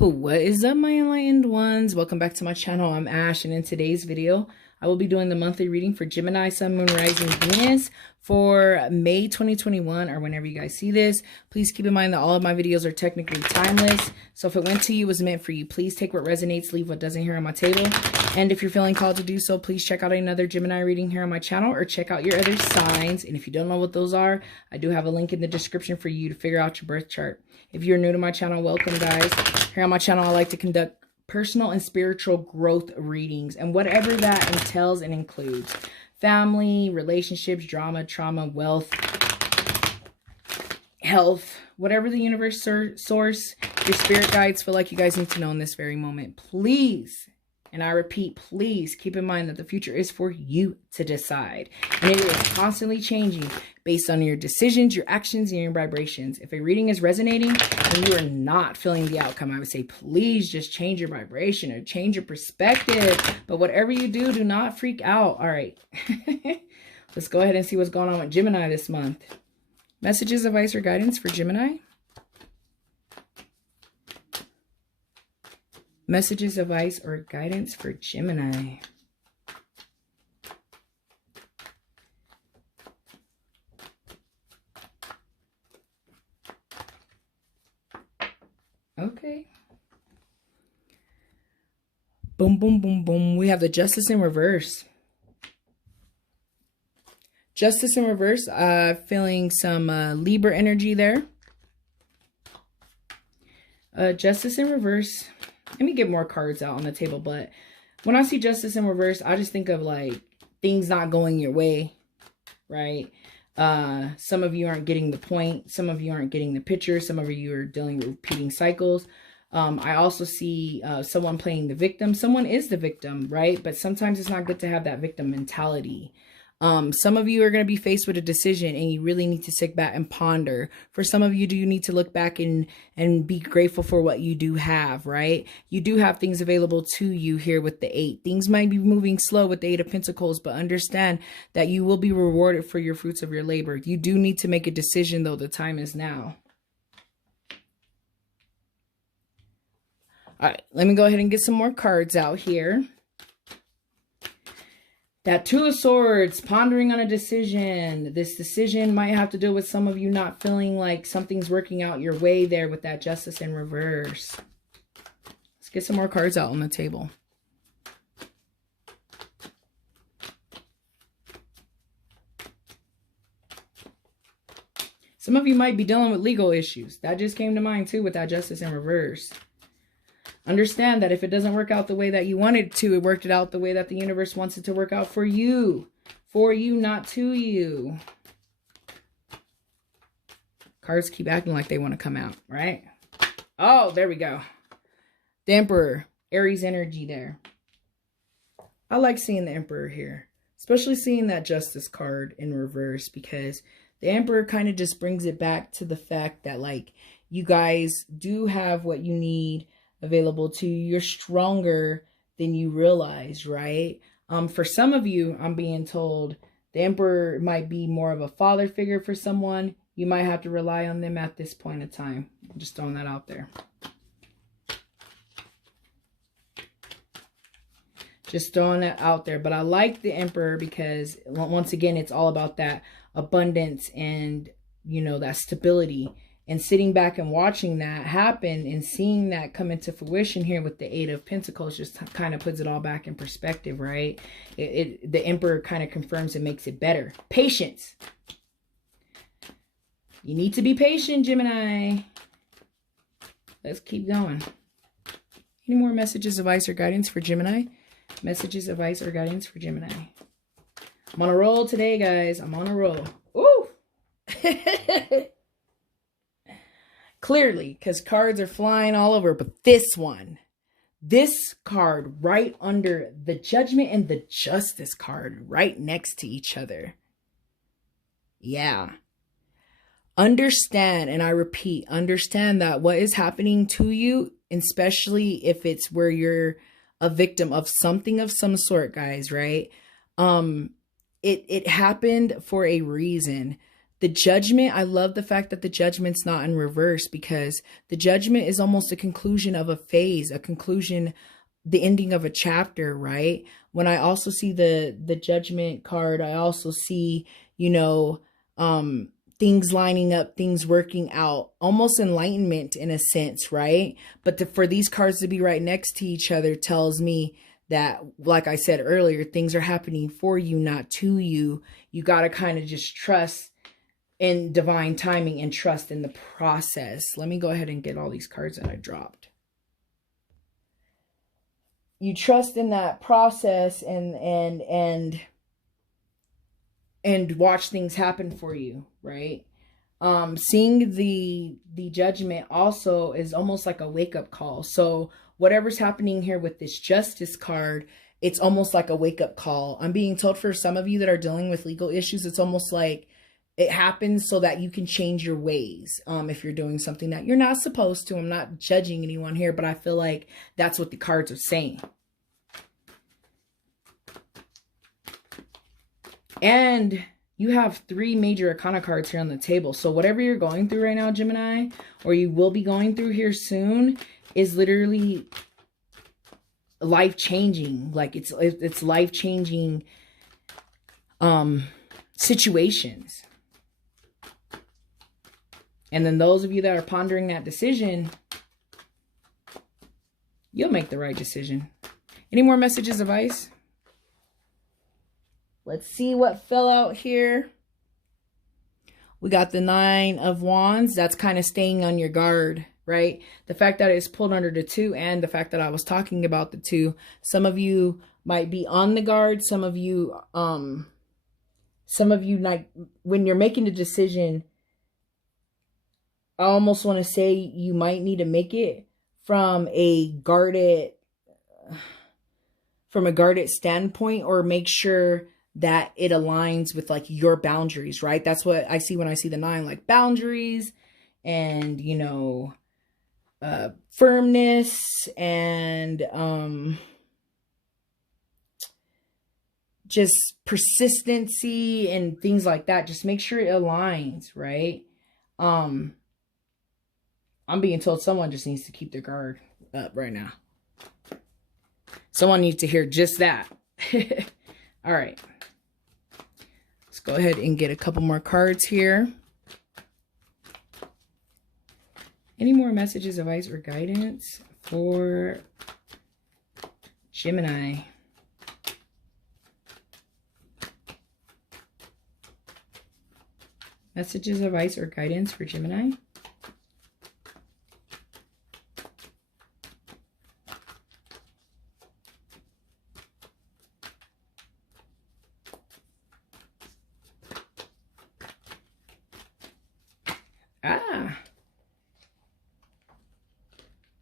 What is up, my enlightened ones? Welcome back to my channel. I'm Ash, and in today's video I will be doing the monthly reading for Gemini Sun, Moon, Rising, Venus for May 2021, or whenever you guys see this. Please keep in mind that all of my videos are technically timeless, so if it went to you, it was meant for you. Please take what resonates, leave what doesn't here on my table, and if you're feeling called to do so, please check out another Gemini reading here on my channel, or check out your other signs. And if you don't know what those are, I do have a link in the description for you to figure out your birth chart. If you're new to my channel, welcome, guys. Here on my channel, I like to conduct personal and spiritual growth readings, and whatever that entails and includes. Family, relationships, drama, trauma, wealth, health, whatever the universe source, your spirit guides feel like you guys need to know in this very moment. Please, and I repeat, please keep in mind that the future is for you to decide. And it is constantly changing based on your decisions, your actions, and your vibrations. If a reading is resonating and you are not feeling the outcome, I would say please just change your vibration or change your perspective. But whatever you do, do not freak out. All right. Let's go ahead and see what's going on with Gemini this month. Messages, advice, or guidance for Gemini. Messages, advice, or guidance for Gemini. Okay. Boom, boom, boom, boom. We have the Justice in reverse. Justice in reverse. Feeling some Libra energy there. Justice in reverse. Let me get more cards out on the table, but when I see Justice in reverse, I just think of like things not going your way, right? Some of you aren't getting the point. Some of you aren't getting the picture. Some of you are dealing with repeating cycles. I also see someone playing the victim. Someone is the victim, right? But sometimes it's not good to have that victim mentality. Some of you are going to be faced with a decision and you really need to sit back and ponder. For some of you, do you need to look back and be grateful for what you do have, right? You do have things available to you here with the 8. Things might be moving slow with the 8 of Pentacles, but understand that you will be rewarded for your fruits of your labor. You do need to make a decision, though. The time is now. All right, let me go ahead and get some more cards out here. That 2 of Swords, pondering on a decision. This decision might have to do with some of you not feeling like something's working out your way there with that Justice in reverse. Let's get some more cards out on the table. Some of you might be dealing with legal issues. That just came to mind too with that Justice in reverse. Understand that if it doesn't work out the way that you wanted it to, it worked it out the way that the universe wants it to work out for you. For you, not to you. Cards keep acting like they want to come out, right? Oh, there we go. The Emperor. Aries energy there. I like seeing the Emperor here. Especially seeing that Justice card in reverse, because the Emperor kind of just brings it back to the fact that, like, you guys do have what you need available to you. You're stronger than you realize, right? For some of you, I'm being told the Emperor might be more of a father figure for someone. You might have to rely on them at this point in time. I'm just throwing that out there. Just throwing that out there. But I like the Emperor because, once again, it's all about that abundance and, you know, that stability. And sitting back and watching that happen and seeing that come into fruition here with the 8 of Pentacles just kind of puts it all back in perspective, right? The Emperor kind of confirms and makes it better. Patience. You need to be patient, Gemini. Let's keep going. Any more messages, advice, or guidance for Gemini? Messages, advice, or guidance for Gemini. I'm on a roll today, guys. I'm on a roll. Ooh! Clearly, because cards are flying all over, but this card right under the Judgment and the Justice card right next to each other. Yeah. Understand, and I repeat, understand that what is happening to you, especially if it's where you're a victim of something of some sort, guys, right? It happened for a reason. The Judgment, I love the fact that the Judgment's not in reverse, because the Judgment is almost a conclusion of a phase, a conclusion, the ending of a chapter, right? When I also see the Judgment card, I also see, you know, things lining up, things working out, almost enlightenment in a sense, right? But for these cards to be right next to each other tells me that, like I said earlier, things are happening for you, not to you. You got to kind of just trust in divine timing and trust in the process. Let me go ahead and get all these cards that I dropped. You trust in that process and watch things happen for you, right? Seeing the Judgment also is almost like a wake-up call. So whatever's happening here with this Justice card, it's almost like a wake-up call. I'm being told for some of you that are dealing with legal issues, it's almost like it happens so that you can change your ways. If you're doing something that you're not supposed to. I'm not judging anyone here, but I feel like that's what the cards are saying. And you have 3 major arcana cards here on the table. So whatever you're going through right now, Gemini, or you will be going through here soon, is literally life-changing. Like it's life-changing situations. And then those of you that are pondering that decision, you'll make the right decision. Any more messages of ice? Let's see what fell out here. We got the 9 of Wands. That's kind of staying on your guard, right? The fact that it's pulled under the 2 and the fact that I was talking about the 2. Some of you might be on the guard. Some of you like when you're making a decision, I almost want to say you might need to make it from a guarded standpoint, or make sure that it aligns with like your boundaries, right? That's what I see when I see the 9, like boundaries and, you know, firmness and just persistency and things like that. Just make sure it aligns, right? I'm being told someone just needs to keep their guard up right now. Someone needs to hear just that. All right. Let's go ahead and get a couple more cards here. Any more messages, advice, or guidance for Gemini? Messages, advice, or guidance for Gemini?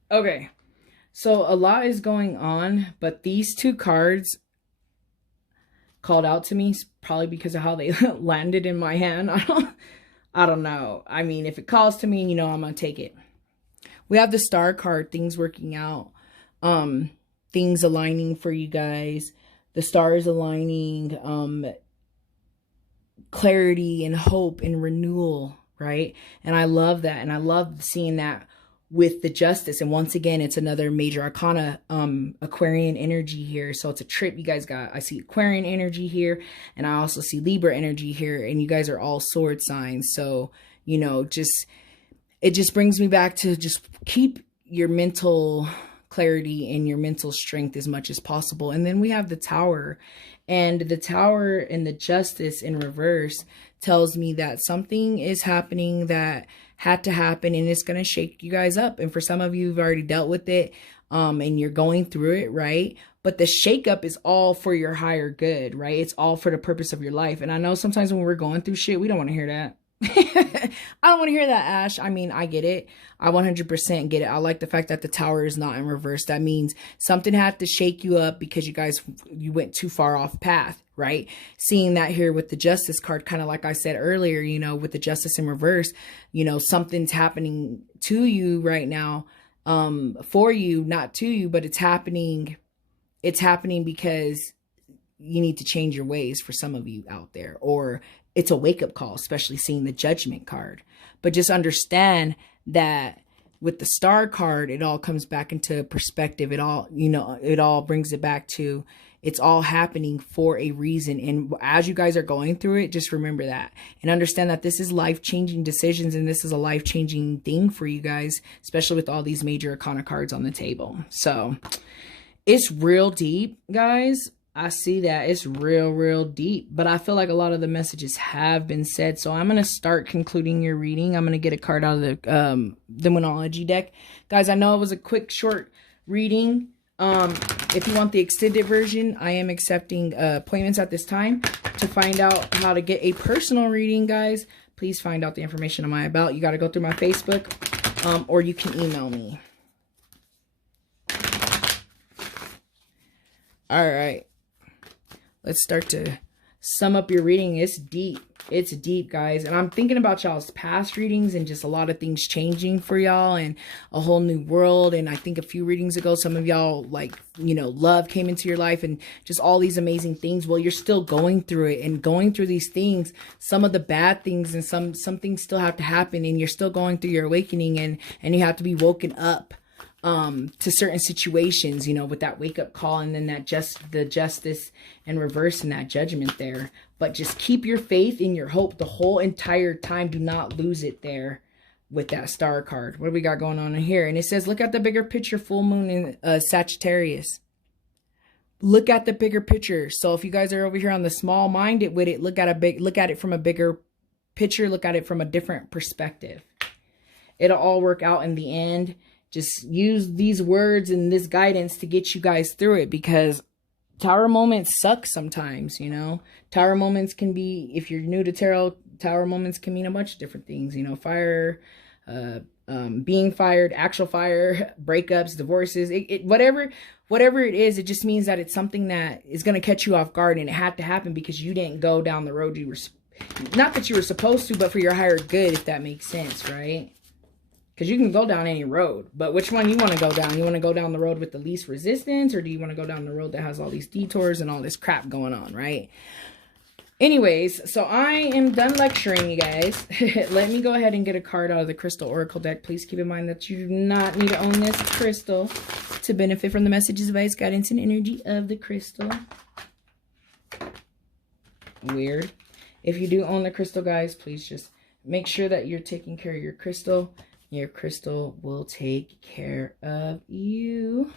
Okay, so a lot is going on, but these 2 cards called out to me, probably because of how they landed in my hand. I don't know. I mean, if it calls to me, you know, I'm gonna take it. We have the Star card, things working out, things aligning for you guys. The stars aligning, clarity and hope and renewal, right? And I love that, and I love seeing that with the Justice. And once again, it's another major arcana, Aquarian energy here. So it's a trip you guys got. I see Aquarian energy here, and I also see Libra energy here, and you guys are all sword signs. So, you know, it just brings me back to just keep your mental clarity and your mental strength as much as possible. And then we have the Tower, and the Tower and the Justice in reverse tells me that something is happening that had to happen, and it's going to shake you guys up. And for some of you, you've already dealt with it, and you're going through it, right? But the shakeup is all for your higher good, right? It's all for the purpose of your life. And I know sometimes when we're going through shit, we don't want to hear that. I don't want to hear that, Ash. I mean, I get it. I 100% get it. I like the fact that the Tower is not in reverse. That means something had to shake you up because you went too far off path, right? Seeing that here with the Justice card, kind of like I said earlier, you know, with the Justice in reverse, you know, something's happening to you right now, for you, not to you, but it's happening it's happening because you need to change your ways for some of you out there, or it's a wake-up call, especially seeing the Judgment card. But just understand that with the Star card, it all comes back into perspective. It all, you know, it all brings it back to, it's all happening for a reason. And as you guys are going through it, just remember that and understand that this is life-changing decisions, and this is a life-changing thing for you guys, especially with all these major arcana cards on the table. So it's real deep, guys. I see that it's real deep, but I feel like a lot of the messages have been said. So I'm going to start concluding your reading. I'm going to get a card out of the Demonology deck. Guys, I know it was a quick, short reading. If you want the extended version, I am accepting appointments at this time. To find out how to get a personal reading, guys, please find out the information on my about. You got to go through my Facebook, or you can email me. All right. Let's start to sum up your reading. It's deep. It's deep, guys. And I'm thinking about y'all's past readings and just a lot of things changing for y'all and a whole new world. And I think a few readings ago, some of y'all, like, you know, love came into your life and just all these amazing things. Well, you're still going through it and going through these things. Some of the bad things and some things still have to happen, and you're still going through your awakening, and you have to be woken up to certain situations, you know, with that wake up call, and then that the justice and reverse and that Judgment there. But just keep your faith and your hope the whole entire time. Do not lose it there with that Star card. What do we got going on in here? And it says, look at the bigger picture, full moon in Sagittarius. Look at the bigger picture. So if you guys are over here on the small minded with it, look at it from a bigger picture. Look at it from a different perspective. It'll all work out in the end. Just use these words and this guidance to get you guys through it, because Tower moments suck sometimes, you know. Tower moments can be, if you're new to tarot, Tower moments can mean a bunch of different things, you know. Fire, being fired, actual fire, breakups, divorces, whatever it is, it just means that it's something that is going to catch you off guard, and it had to happen because you didn't go down the road you were, not that you were supposed to, but for your higher good, if that makes sense, right? Because you can go down any road, but which one you want to go down? You want to go down the road with the least resistance, or do you want to go down the road that has all these detours and all this crap going on, right? Anyways, so I am done lecturing, you guys. Let me go ahead and get a card out of the Crystal Oracle deck. Please keep in mind that you do not need to own this crystal to benefit from the messages, advice, guidance, and energy of the crystal. Weird. If you do own the crystal, guys, please just make sure that you're taking care of your crystal. Your crystal will take care of you.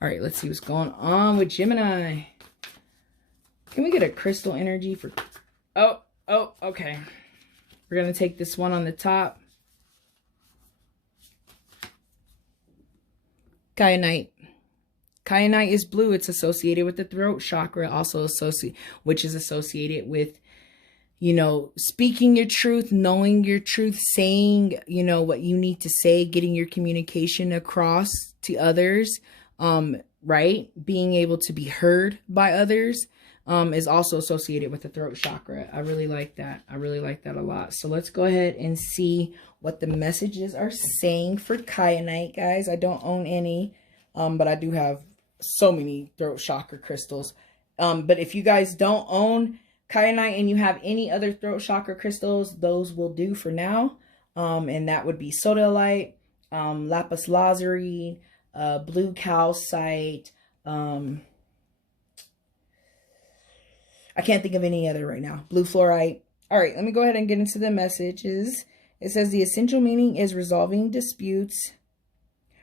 All right, let's see what's going on with Gemini. Can we get a crystal energy for... Oh, okay. We're going to take this one on the top. Kyanite. Kyanite is blue. It's associated with the throat chakra, which is associated with, you know, speaking your truth, knowing your truth, saying, you know, what you need to say, getting your communication across to others, right? Being able to be heard by others, is also associated with the throat chakra. I really like that. I really like that a lot. So let's go ahead and see what the messages are saying for Kyanite, guys. I don't own any, but I do have so many throat chakra crystals. But if you guys don't own Kyanite and you have any other throat chakra crystals, those will do for now. And that would be Sodalite, Lapis Lazuli, blue calcite. I can't think of any other right now. Blue Fluorite. All right, let me go ahead and get into the messages. It says the essential meaning is resolving disputes,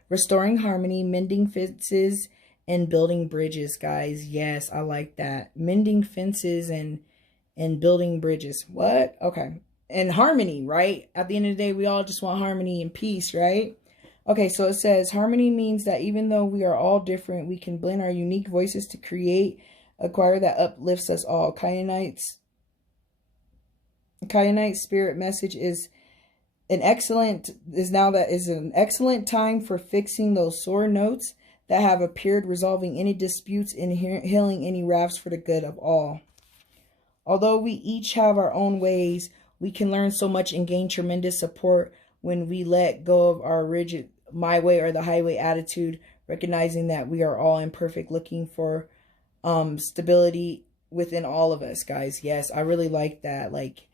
restoring harmony, mending fences, and building bridges, guys. Yes, I like that. Mending fences and building bridges. What? Okay. And harmony, right? At the end of the day, we all just want harmony and peace, right? Okay, so it says harmony means that even though we are all different, we can blend our unique voices to create a choir that uplifts us all. Kyanite's spirit message is an excellent time for fixing those sore notes that have appeared, resolving any disputes and healing any rafts for the good of all. Although we each have our own ways, we can learn so much and gain tremendous support when we let go of our rigid my way or the highway attitude. recognizing that we are all imperfect, looking for stability within all of us, guys. Yes, I really like that. Like,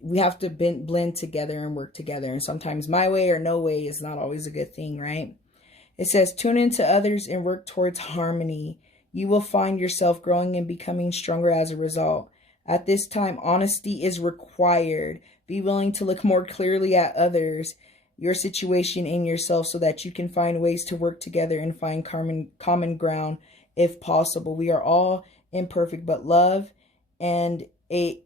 we have to blend together and work together. And sometimes my way or no way is not always a good thing, right? It says, tune into others and work towards harmony. You will find yourself growing and becoming stronger as a result. At this time, honesty is required. Be willing to look more clearly at others, your situation, and yourself, so that you can find ways to work together and find common ground if possible. We are all imperfect, but love and a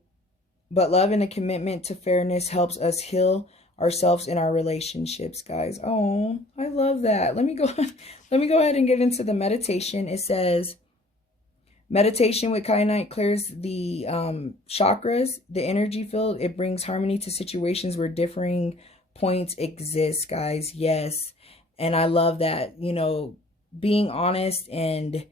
commitment to fairness helps us heal ourselves in our relationships, guys. Oh, I love that. Let me go ahead and get into the meditation. It says, meditation with kyanite clears the chakras, the energy field. It brings harmony to situations where differing points exist, guys. Yes. And I love that, you know, being honest and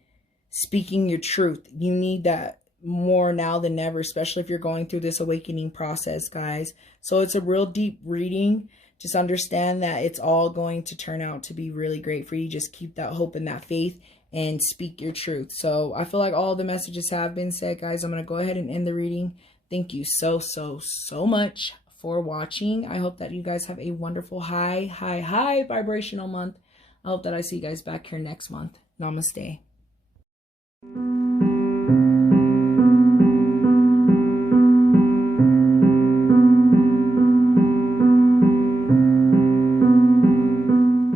speaking your truth. You need that more now than ever, especially if you're going through this awakening process, guys. So it's a real deep reading. Just understand that it's all going to turn out to be really great for you. Just keep that hope and that faith and speak your truth. So I feel like all the messages have been said, guys. I'm going to go ahead and end the reading. Thank you so much for watching. I hope that you guys have a wonderful high vibrational month. I hope that I see you guys back here next month. Namaste.